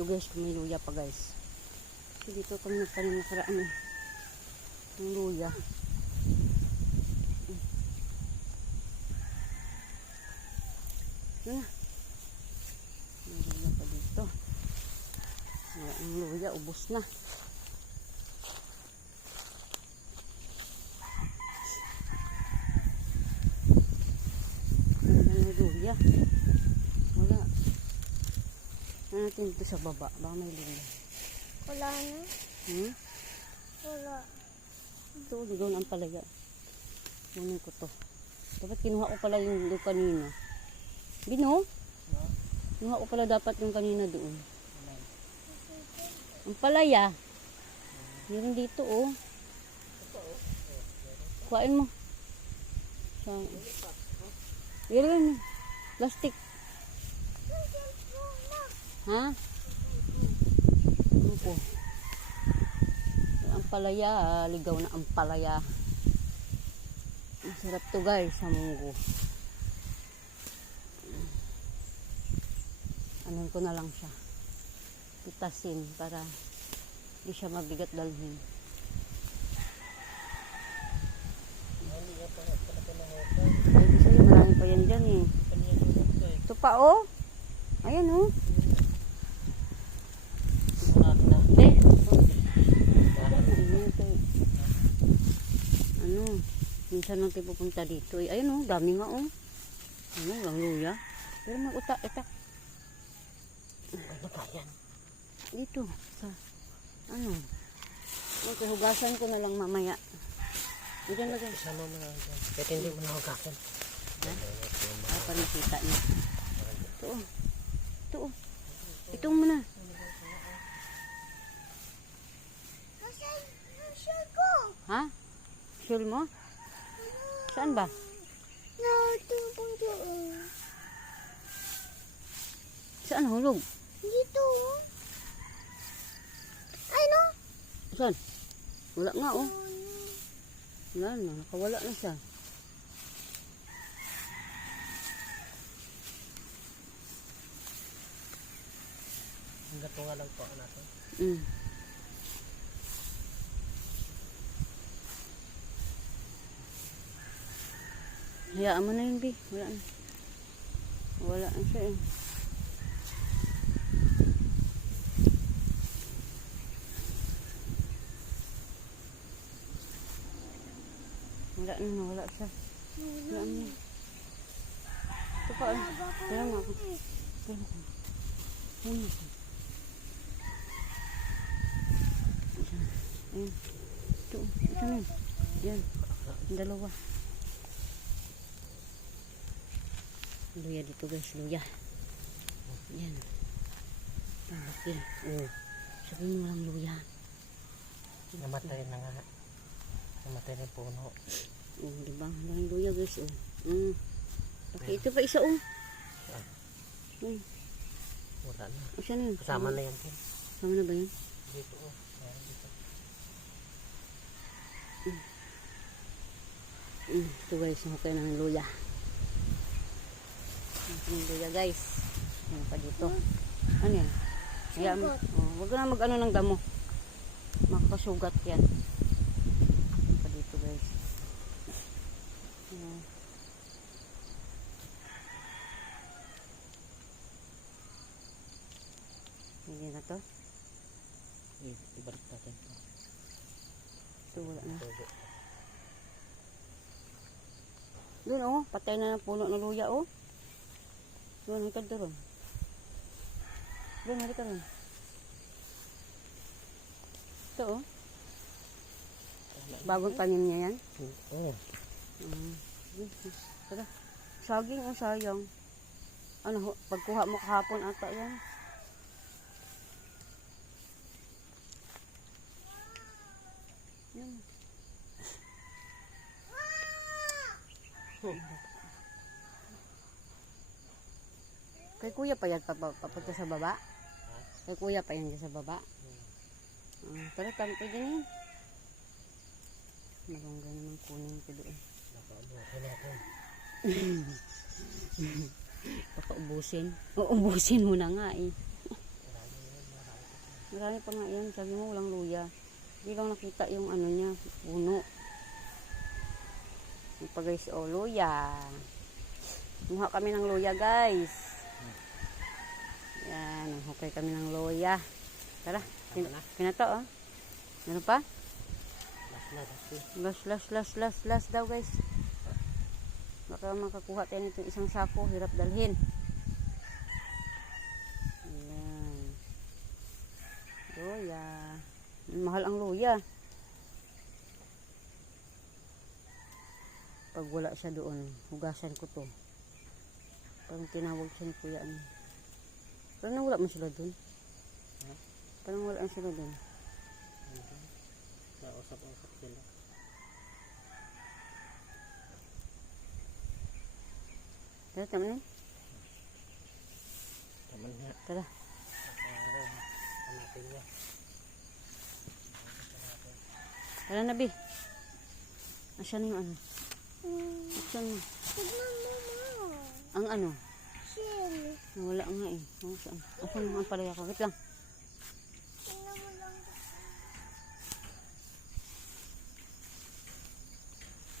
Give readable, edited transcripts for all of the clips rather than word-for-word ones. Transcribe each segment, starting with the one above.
dito guys kung may luya pa guys. So dito kami nagtanim nakaraan eh. Yung luya. May luya pa dito. Wala ng luya, ubos na. Luya. Wala. Natin ito sa baba. Baka may luya. Wala na. Wala. Ito, ligaw na ang palaya. Kunin ko to. Dapat kinuha ko pala yung kanina. Bino? Kinuha ko pala dapat yung kanina doon. Ang palaya. Meron dito oh. Kuhain mo. Meron. Plastic. Ha? Ano po? Ang palaya, ligaw na ang palaya. Ang sarap to guys, sa munggo. Anon ko na lang siya. Pitasin para hindi siya mabigat dalhin. Ay, sa'yo, marami pa yan dyan eh. Ito pa oh. Ayan oh. Ano, minsan lang tayo pupunta dito. Ayun oh, dami nga oh. Ano, ang luya. Pero mag-utak-itak. Ano ba yan? Dito, sa, ano. Okay, hugasan ko na lang mamaya. Diyan lagay. Sama mo na. Kahit hindi mo na hugasan. Ha? Ah, parang kita niya. Ito oh. Ito oh. Itong mo na. Nasaan ko? Ha? Sure mo? Saan ba? Natupang doon. Saan hulog? Dito. Ay no? Saan? Wala nga oh. Wala na, nakawala na siya. Hanggat nga lang po natin. Hayaan mo na yun, Bi. Wala na. Wala na siya eh. Wala na, nawala siya. Wala na. Ito pa, kaya nga ako. Kaya nga ako. Kaya nga ako. Ayan. Ito, ito na. Yan. Ang dalawa. Luya dito guys, luya. Yan. Ang laki. Oh. Sabihin mo lang luya. Namatay na nga. Namatay na yung puno. Oh, diba? Ang luya guys, oh. Laki. Ito pa isa, oh. Wala na. O, siya na yun. Kasama na yan. Kasama na ba yan? Dito, oh. Dito. Ito guys, hukay ng luya. Yung luya guys. Yan pa dito. Ano yan? Ayan. Oh, wag na mag-ano ng damo. Makakasugat yan. Yan pa dito guys. Ayan. Hindi na to. Ibalik natin. Ito wala na. Doon oh, patay na ng puno ng luya oh. Doon, halika doon. Doon, halika doon. Ito oh. Bagong tanim niya yan. Oo. Tara. Saging oh, sayang. Ano, pagkuha mo kahapon ata yan. Yan. Kay kuya pa yan papunta sa baba? Kay kuya pa yan dyan sa baba? Tara, pwede na yan. Nabangga naman kunin ko doon. Napaubusin natin. Baka ubusin. Uubusin mo na nga eh. Marami pa nga yan. Sabi mo walang luya. Hindi lang nakita yung ano niya, puno. Yung pa guys, oh, luya. Kumuha kami ng luya guys. Yan, hukay kami ng luya. Tara, pinato oh. Ano pa? Last daw guys. Baka makakuha tayo nito isang sako, hirap dalhin. Ayan. Luya. Mahal ang luya. Pag wala siya doon, hugasan ko to. Parang tinawag siya ni kuya. Parang wala man sila doon. Parang wala man sila doon. Nausap-usap sila. Tara, tama na. Taman nga. Tara. Hanapin niya. Tara na, Bi. Asyan yung ano? Asyan mo. Tignan mo, Ma. Ang ano? Shell. Wala nga eh. Oh, saan? Asyan yung palaya ko? Wait lang. Tignan mo lang.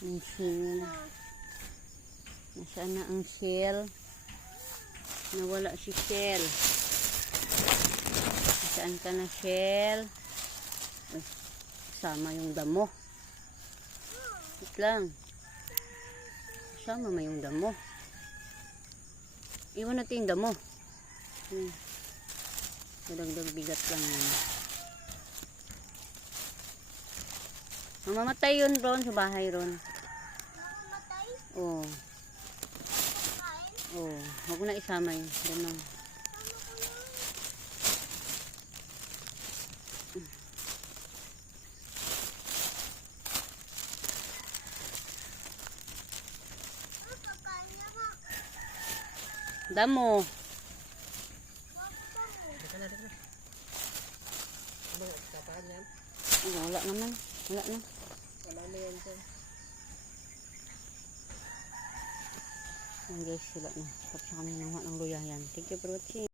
Ang shell. Nasaan na ang shell? Nawala si shell. Nasaan ka na, shell? Ay, kasama yung damo. Wait lang. Kasama mo yung damo. Iwan natin yung damo. Madagdag bigat lang yun. Mamamatay yun, Ron, sa bahay, Ron. Nakamatay? Oo. Kain? Oo. Huwag mo na isama yun. Doon lang. Tama ko yan. Kakain niya, Ma. Damo. Bago ka mo. Dito na. Ano, kapahan yan? Wala naman. Wala na. Wala na yan dyan. Yan guys, sila na. Tapos na kami nakuha ng luya yan. Thank you for watching.